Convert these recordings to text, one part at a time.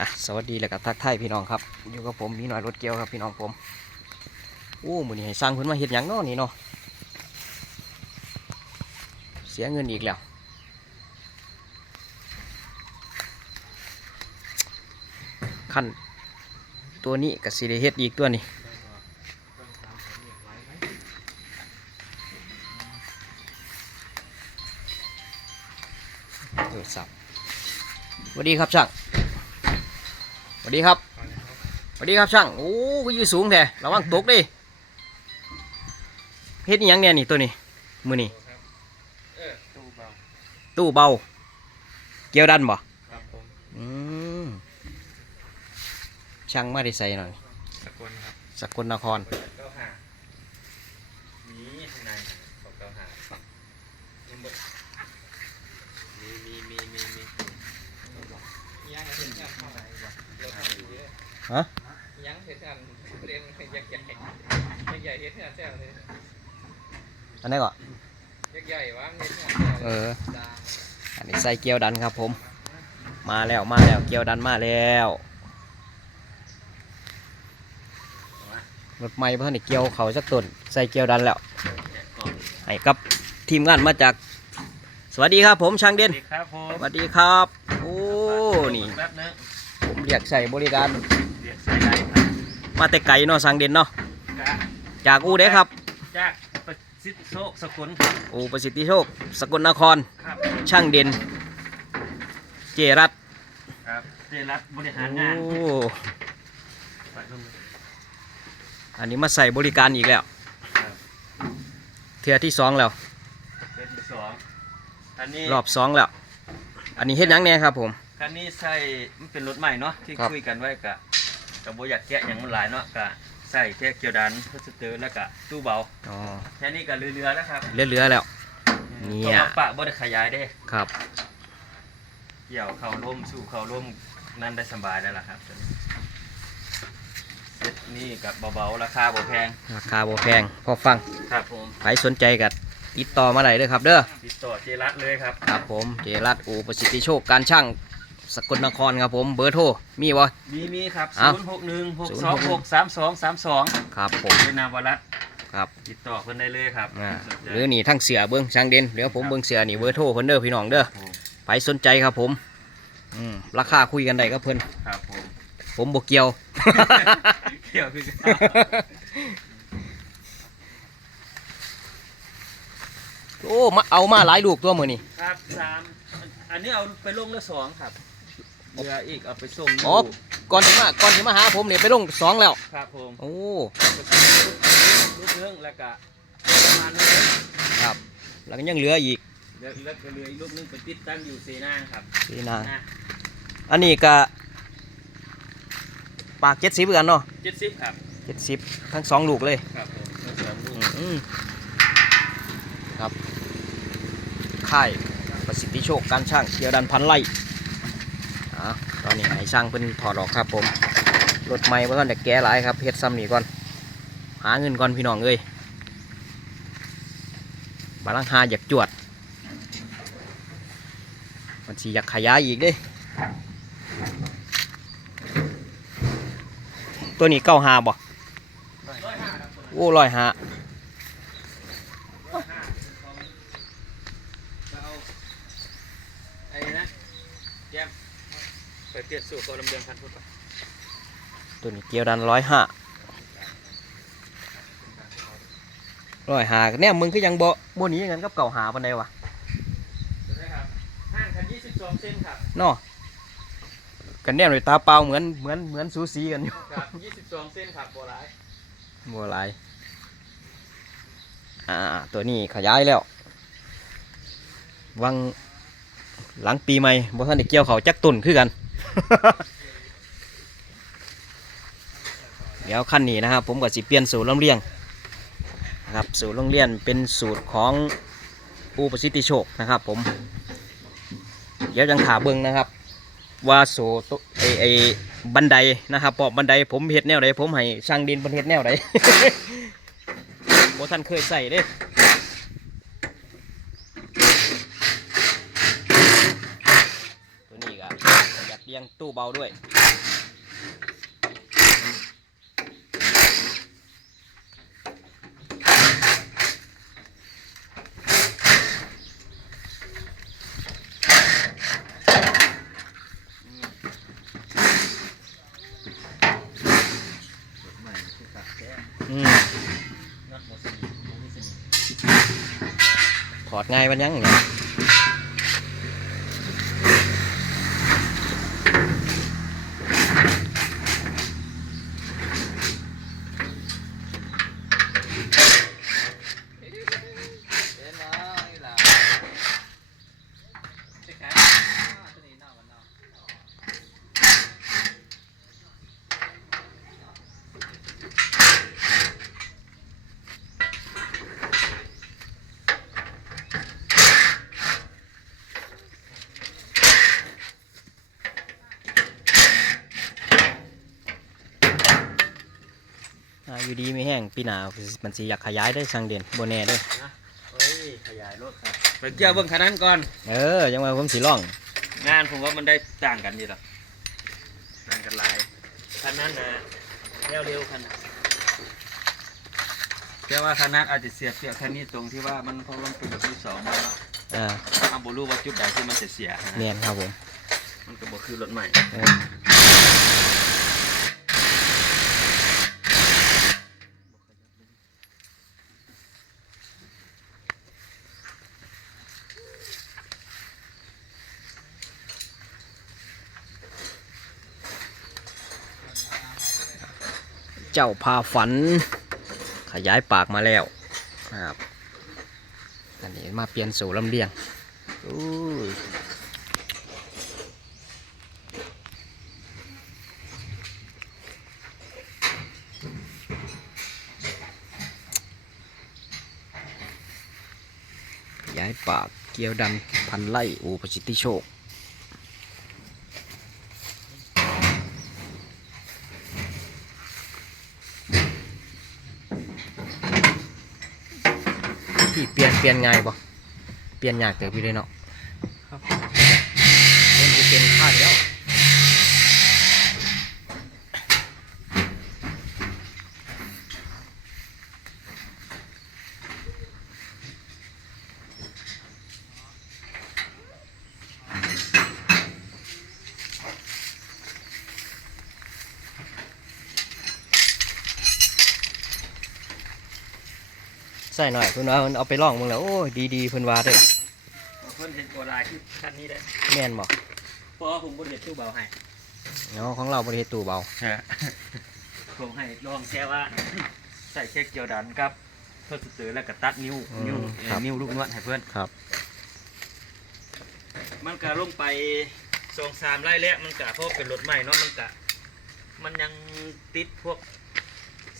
อะสวัสดีแล้วก็ทักทายพี่น้องครับ อยู่กับผมมีหน่อยรถเกียวครับพี่น้องผมโอ้มือนี้ให้สร้างเพิ่นมาเฮ็ดหยังเนาะนี่เนาะเสียเงินอีกแล้วขั้นตัวนี้กับสิได้เฮ็ดอีกตัวนี้เออสับสวัสดีครับช่าง สวัสดีครับสวัสดีครับช่างโอ้ก็ยืนสูงแท้ระวังตกดิเฮ็ดอิหยังเนี่ยนี่ตัวนี้มือนี่ตู้เบาตู้เบาเกี่ยวดันบ่ครับผมอืมช่างมาได้ใส่หน่อย สกลครับสกลนครเปิดเก้าห้ามีข้างในบอกเก้าห้ามีหมดมีมีมีมีมียังเห็นงานเท่าไหร่วะเราทำอยู่เยอะ ฮะยังเห็นงานเรียนยักษ์ใหญ่ยักษ์ใหญ่เห็นงานแซวเลยอันนี้ก่อนยักษ์ใหญ่วะเห็นงานแซวเออดังอันนี้ใส่เกี่ยวดันครับผม มาแล้วมาแล้วเกี่ยวดันมาแล้วรถไม้เพื่อนได้เกี่ยวเขาสักต้นใส่เกี่ยวดันแล้วก่อนให้กับทีมงานมาจาก สวัสดีครับผมช่างเด่สนวัสดีครับผมสวัสดีครับ โอ้นี่แป๊บนึงผมเรียกใส่บริการเรียก ใส่ได้ครับมาแต่ไก่เนาะช่างเด่นเนาะกะจากอูเด้ครับ จากประสิทธิ์โซกสกุลครับอูประสิทธิโชค สกลนคร ครับช่างเด่น เจรัตน์ครับเจรัตน์บริหาโอ้รงานไปลงเลยอันนี้มาใส่บริการอีกแล้ว ครับเทือที่สองแล้วเซตที่สองอันนี้รอบสองแล้ว อันนี้เฮ็ดหยังแน่ครับผม คันนี้ใส่มันเป็นรถใหม่เนาะที่ครับ คุยกันไว้กะ กับโบอยากแกะอย่างมันหลายเนาะกะใส่แค่เกียวดันพัสเตอร์แล้วกะตู้เบาอ๋อแค่นี้ก็เรือๆแล้วครับเหลือๆแล้ว เนี่ยพราะว่าปะบ่ได้ขยายได้ ครับ เกี่ยวเข้าร่มสู่เข้าร่มนั่นได้สบายแล้วล่ะครับตัวนี้เซตนี้กับเบาๆราคาบ่แพงราคาบ่แพงพอฟังครับผมใครสนใจกัติดต่อมาได้เลยครับเด้อติดต่อเจรัตเลยครับ ครับผม เจรัตน์อูประสิทธิโชคการช่าง สกลนครครับผมเบอร์โทรมีบ่ มีมีครับเอ้า061 626 3232ครับผม เป็นนามวรัตน์ครับติดต่อเพิ่นได้เลยครับอ่าสนใจ หรือนี่ทั้งเสือเบิ้งช่างเด่นเดี๋ยวผมเบิ้งเสือนี่เบอร์โทรเพิ่นเด้อพี่น้องเด้อผมไปสนใจครับผมอืมราคาคุยกันได้กับเพิ่นครับผมผมบ่เกี่ยว เกี่ยวคือโอ้มาเอามาหลายลูกตัวมือนี่ครับสามอันนี้เอาไปลงละสองครับ เรืออีกเอาไปส่งอ๋อ ก่อนที่มาก่อนที่มาหาผมเนี่ยไปลงสองแล้ว ครับผมโอ้ ไปส่งลูกเนื้องแล้วก็ประมาณนี้ครับ แล้วก็ยังเหลืออีกเรือแล้วก็เรืออีกลูกนึงไปติดตั้งอยู่เซนางครับพี่นานะอันนี้ก็ปากเจ็ดสิบกันเนาะเจ็ดสิบครับเจ็ดสิบทั้งสองลูกเลย ครับผมแล้วสองลูกอืมครับ ค่ายประสิทธิโชคการช่างเกียวดันพันไล่อะ ตอนนี้ให้ช่างเพิ่นถอดออกครับผมรถใหม่เพิ่นจะแก้หลายครับเฮ็ดซ้ำนี่ก่อน หาเงินก่อนพี่น้องเอ้ยบาลังหาอยากจวด มันสิอยากขยายอีกเด้ ตัวนี้เก้าหาบ่ร้อโอ้ลอยหา ร้อยห้าเราเอาไอ้นะแย้ม ไปเปลี่ยนสูตรตัวลำเดืองพันพุทธตัวนี้เกียวดันร้อยห้าร้อยหาเนี่ยมึงคือยังบ่บ่หนี้กันกับเก่าหาปันใดวะถูกไหมครับห่างกัน22เซนครับเนาะกันแนมด้วยตาเปล่าเหมือนเหมือนเหมือนสูสีกันอยู่ครับ22เซนครับโบราณบ่หลายอ่าตัวนี้ขยายแล้ววังหลังปีใหม่บ่ทันได้เกี่ยวเขาวจักตุนคือกัน เดี๋ยวขั้นนี้นะครับ ผมก็สิเปลี่ยนสูตรโรงเรียนนะครับสูตรโรงเรียนเป็นสูตรของอูประสิทธิโชคนะครับ ผม เดี๋ยวยังถาเบิงนะครับ ว่าโซตไอไอบันไดนะครับปอบบันไดผมเฮ็ดแนวใดผมให้ช่างดินเพิ่นเฮ็ดแนวใดบ่ท่านเคยใส่เด้ตัวนี้ก็อ ยากเรียงตู้เบาด้วยใหม่คือขัดแก้อืมน็อตโมสนิโมสนิถอดง่ายมันยังเนี่ย เอ็นเนาะนี่ล่ะจะขายตัวนี้นอกกันนอก อ่าอยู่ดีไม่แห้งปีหนามันสิอยากขยายได้ช่างเด่นโบแน่เด้อเฮ้ยขยายรถครับไปเกี่ยวเบิ่งคันนั้นก่อน เออยังไงผมสิล่อง งานผมว่ามันได้ต่างกันดีหรอต่างกันหลายคันนั้นนะเร็วเร็วคันนั้นแต่ว่าคันนั้นอาจจะเสียเปรียบคันนี้ตรงที่ว่ามันเพราะว่ามันเป็นแบบที่สองมาเนาะอ่าทำบรู้ว่าจุดใดที่มันจะเสียนะเนียนครับผม มันก็บอกคือรถใหม่ เจ้าพาฝัน ขยายปากมาแล้วครับอันนี้มาเปลี่ยนสู่ลำเลียงย้ายปากเกียวดันพันไล่อูประสิทธิโชค ที่เปลี่ยนเปลี่ยนไงายบ่เปลี่ยนยากเติบพี่เลยเนาะครับมันจะเป็นค่าเดียว ใส่หน่อยเพิ่นว่าเพิ่นเอาไปลองมึงแล้วโอ้ยดีๆเพิ่นว่าเด้อเพิ่นเห็นตัวลายที่คันนี้ได้แม่นบ่เพราะว่าผมบริเวณตู้เบาให้เนาะของเราบ่ได้เฮ็ดตู้เบาผมให้ลองแค่ว่า ใส่เช็คเกียวดันกับเพื่อสื่อแล้วก็ตัดนิ้วอืมนิ้วครับ นิ้วลูกนวดให้เพื่อนครับ มันก็ลงไปสองสามไร่แล้วมันก็เพราะเป็นรถใหม่เนาะมันก็มันยังติดพวก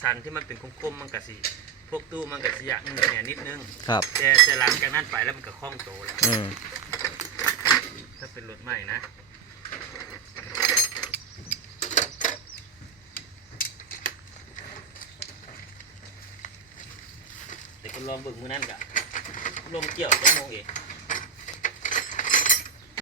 สันที่มันเป็นคมๆมันก็สิ พวกตู้มันก็สิอยากเหนื่อยนิดนึง ครับ แต่แต่หลังจากนั้นไปแล้วมันก็คล่องโตแล้ว อืมถ้าเป็นรถใหม่นะ แต่ก็ลองเบิ่งมือนั่นกะลมเกี่ยวต้องมองเอง